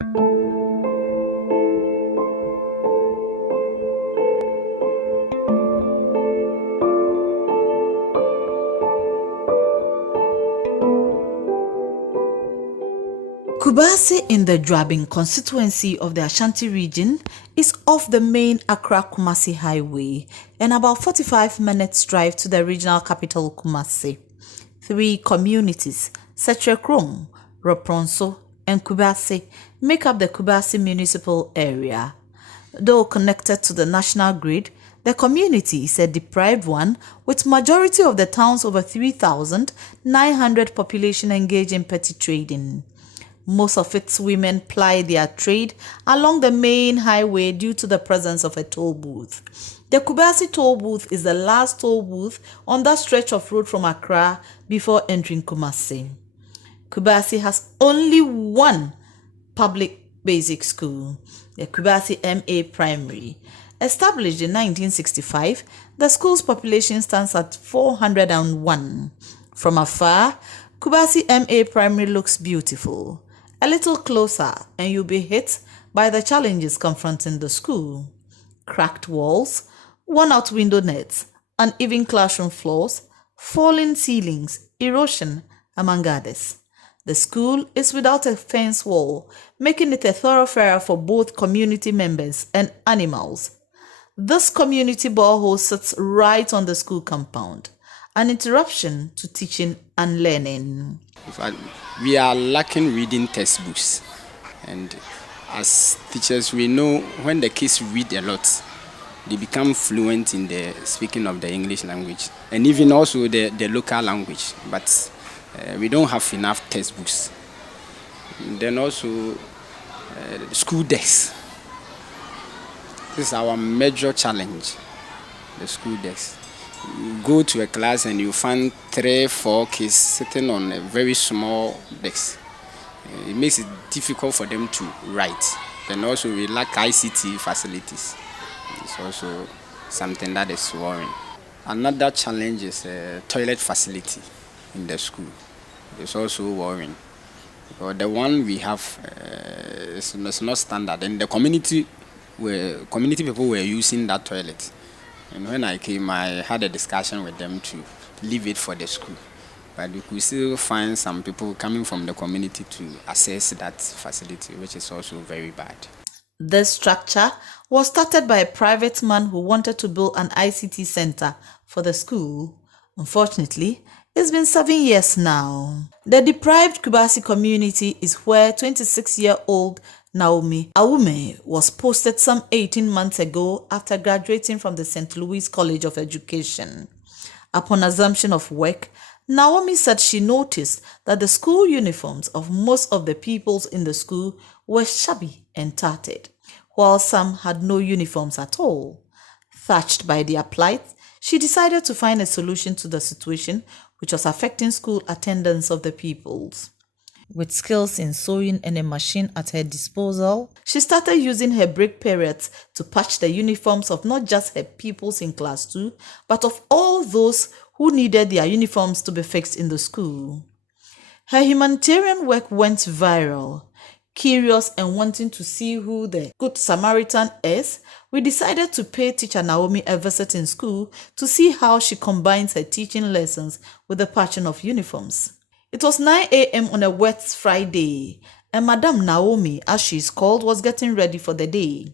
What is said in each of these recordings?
Kubasi in the Drabin constituency of the Ashanti region is off the main Accra-Kumasi highway and about 45 minutes drive to the regional capital Kumasi. 3 communities, Setrekrom, Ropronso, and Kubasi, make up the Kubasi municipal area. Though connected to the national grid, the community is a deprived one with majority of the town's over 3,900 population engaged in petty trading. Most of its women ply their trade along the main highway due to the presence of a toll booth. The Kubasi toll booth is the last toll booth on that stretch of road from Accra before entering Kumasi. Kubasi has only one public basic school, the Kubasi MA Primary. Established in 1965, the school's population stands at 401. From afar, Kubasi MA Primary looks beautiful. A little closer and you'll be hit by the challenges confronting the school. Cracked walls, worn-out window nets, uneven classroom floors, falling ceilings, erosion, among others. The school is without a fence wall, making it a thoroughfare for both community members and animals. This community borehole sits right on the school compound, an interruption to teaching and learning. In fact, we are lacking reading textbooks, and as teachers we know when the kids read a lot, they become fluent in the speaking of the English language and even also the local language, but we don't have enough textbooks. And then also school desks. This is our major challenge, the school desks. You go to a class and you find 3-4 kids sitting on a very small desk. It makes it difficult for them to write. And also we lack ICT facilities. It's also something that is worrying. Another challenge is toilet facility in the school. It's also worrying. Because the one we have is not standard, and the community people were using that toilet. And when I came, I had a discussion with them to leave it for the school. But we could still find some people coming from the community to access that facility, which is also very bad. This structure was started by a private man who wanted to build an ICT center for the school. Unfortunately, it's been 7 years now. The deprived Kubasi community is where 26-year-old Naomi Awomeh was posted some 18 months ago after graduating from the St. Louis College of Education. Upon assumption of work, Naomi said she noticed that the school uniforms of most of the pupils in the school were shabby and tattered, while some had no uniforms at all. Touched by their plight, she decided to find a solution to the situation which was affecting school attendance of the pupils. With skills in sewing and a machine at her disposal, she started using her break periods to patch the uniforms of not just her pupils in class 2, but of all those who needed their uniforms to be fixed in the school. Her humanitarian work went viral. Curious and wanting to see who the Good Samaritan is, we decided to pay teacher Naomi a visit in school to see how she combines her teaching lessons with the patching of uniforms. It was 9 a.m. on a wet Friday, and Madame Naomi, as she is called, was getting ready for the day.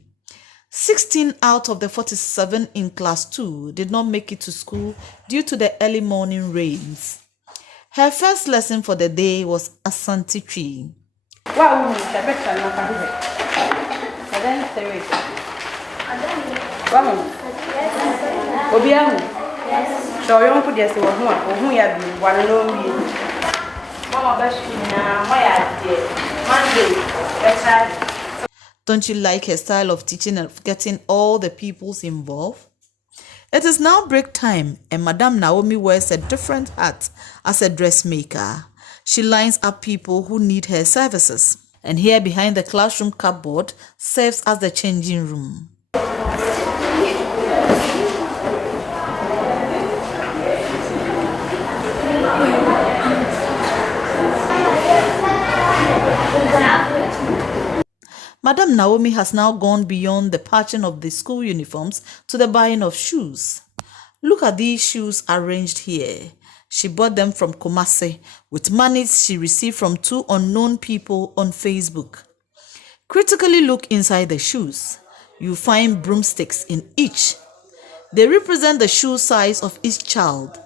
16 out of the 47 in class 2 did not make it to school due to the early morning rains. Her first lesson for the day was Asante Tree. Don't you like her style of teaching and getting all the pupils involved? It is now break time and Madame Naomi wears a different hat as a dressmaker. She lines up people who need her services. And here behind the classroom cupboard serves as the changing room. Madam Naomi has now gone beyond the patching of the school uniforms to the buying of shoes. Look at these shoes arranged here. She bought them from Kumasi with monies she received from two unknown people on Facebook. Critically look inside the shoes. You find broomsticks in each. They represent the shoe size of each child,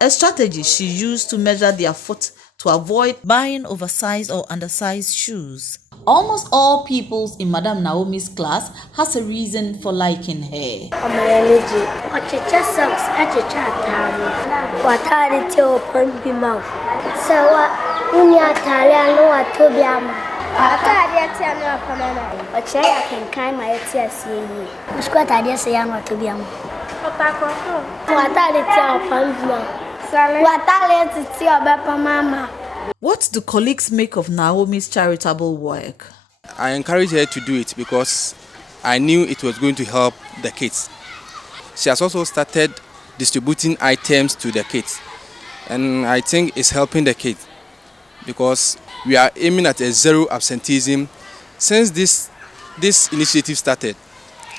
a strategy she used to measure their foot to avoid buying oversized or undersized shoes. Almost all pupils in Madam Naomi's class has a reason for liking her. What do colleagues make of Naomi's charitable work? I encouraged her to do it because I knew it was going to help the kids. She has also started distributing items to the kids, and I think it's helping the kids because we are aiming at a zero absenteeism. Since this initiative started,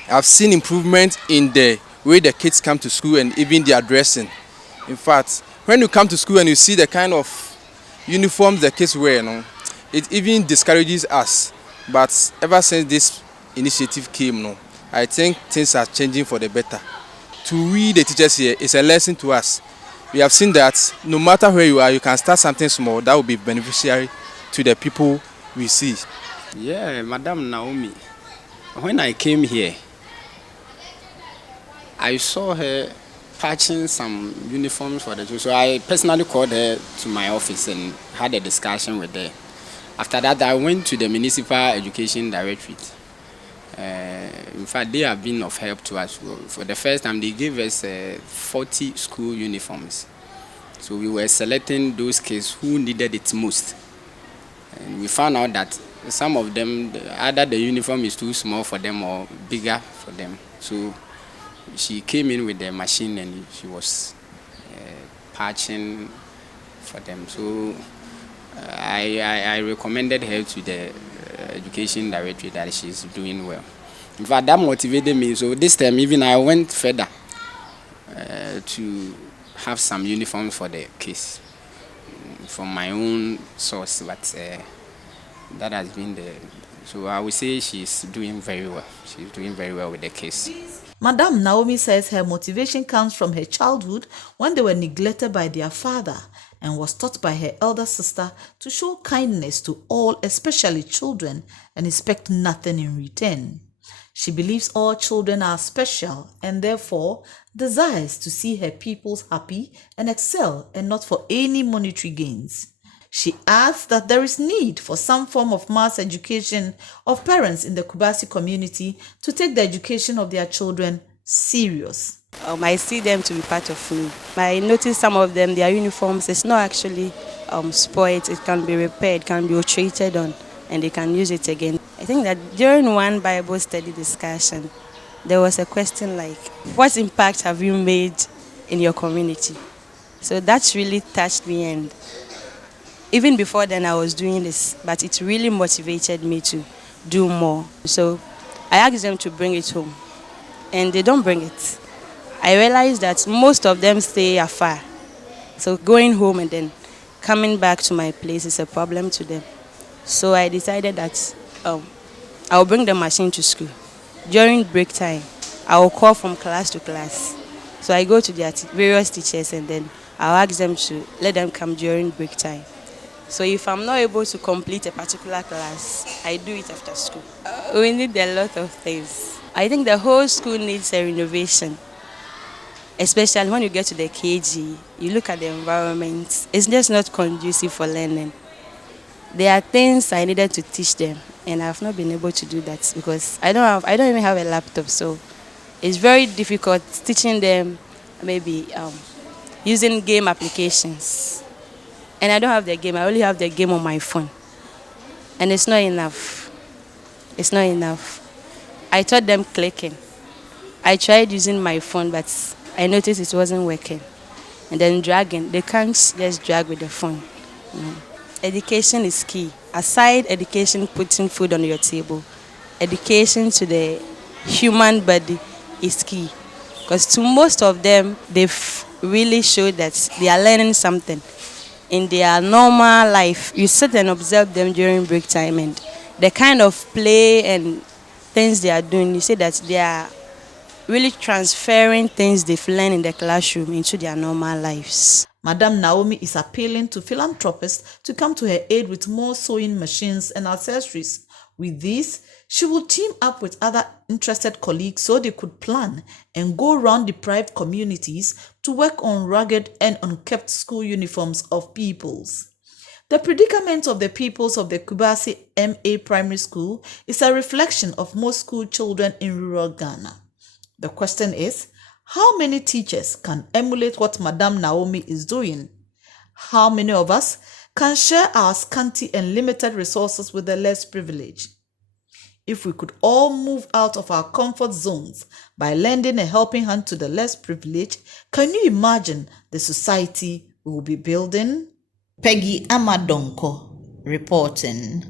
I've seen improvement in the way the kids come to school and even their dressing. In fact, when you come to school and you see the kind of uniforms the kids wear, it even discourages us. But ever since this initiative came, I think things are changing for the better. To we, the teachers here, is a lesson to us. We have seen that no matter where you are, you can start something small that will be beneficiary to the people we see. Yeah, Madam Naomi, when I came here, I saw her patching some uniforms for the children. So I personally called her to my office and had a discussion with her. After that, I went to the Municipal Education Directorate. In fact, they have been of help to us. For the first time, they gave us 40 school uniforms. So we were selecting those kids who needed it most. And we found out that some of them, either the uniform is too small for them or bigger for them. So she came in with the machine and she was patching for them. So I recommended her to the education director that she's doing well. In fact, that motivated me. So this time even I went further to have some uniforms for the kids from my own source. But that has been the... So I would say she's doing very well. She's doing very well with the kids. Madam Naomi says her motivation comes from her childhood when they were neglected by their father and was taught by her elder sister to show kindness to all, especially children, and expect nothing in return. She believes all children are special and therefore desires to see her pupils happy and excel and not for any monetary gains. She adds that there is need for some form of mass education of parents in the Kubasi community to take the education of their children serious. I see them to be part of me. I notice some of them, their uniforms, it's not actually spoiled. It can be repaired, can be alterated on, and they can use it again. I think that during one Bible study discussion, there was a question like, what impact have you made in your community? So that's really touched me, and even before then I was doing this, but it really motivated me to do more. So I asked them to bring it home, and they don't bring it. I realized that most of them stay afar. So going home and then coming back to my place is a problem to them. So I decided that I'll bring the machine to school. During break time, I will call from class to class. So I go to their various teachers and then I'll ask them to let them come during break time. So if I'm not able to complete a particular class, I do it after school. We need a lot of things. I think the whole school needs a renovation. Especially when you get to the KG, you look at the environment, it's just not conducive for learning. There are things I needed to teach them, and I've not been able to do that because I don't even have a laptop, so it's very difficult teaching them maybe using game applications. And I don't have the game, I only have the game on my phone. And it's not enough. It's not enough. I taught them clicking. I tried using my phone, but I noticed it wasn't working. And then dragging, they can't just drag with the phone. Education is key. Aside education, putting food on your table, education to the human body is key. Because to most of them, they've really showed that they are learning something. In their normal life, you sit and observe them during break time, and the kind of play and things they are doing, you see that they are really transferring things they've learned in the classroom into their normal lives. Madam Naomi is appealing to philanthropists to come to her aid with more sewing machines and accessories. With this, she will team up with other interested colleagues so they could plan and go around deprived communities to work on ragged and unkept school uniforms of peoples. The predicament of the pupils of the Kubasi MA Primary School is a reflection of most school children in rural Ghana. The question is, how many teachers can emulate what Madam Naomi is doing? How many of us can share our scanty and limited resources with the less privileged? If we could all move out of our comfort zones by lending a helping hand to the less privileged, can you imagine the society we will be building? Peggy Amadonko reporting.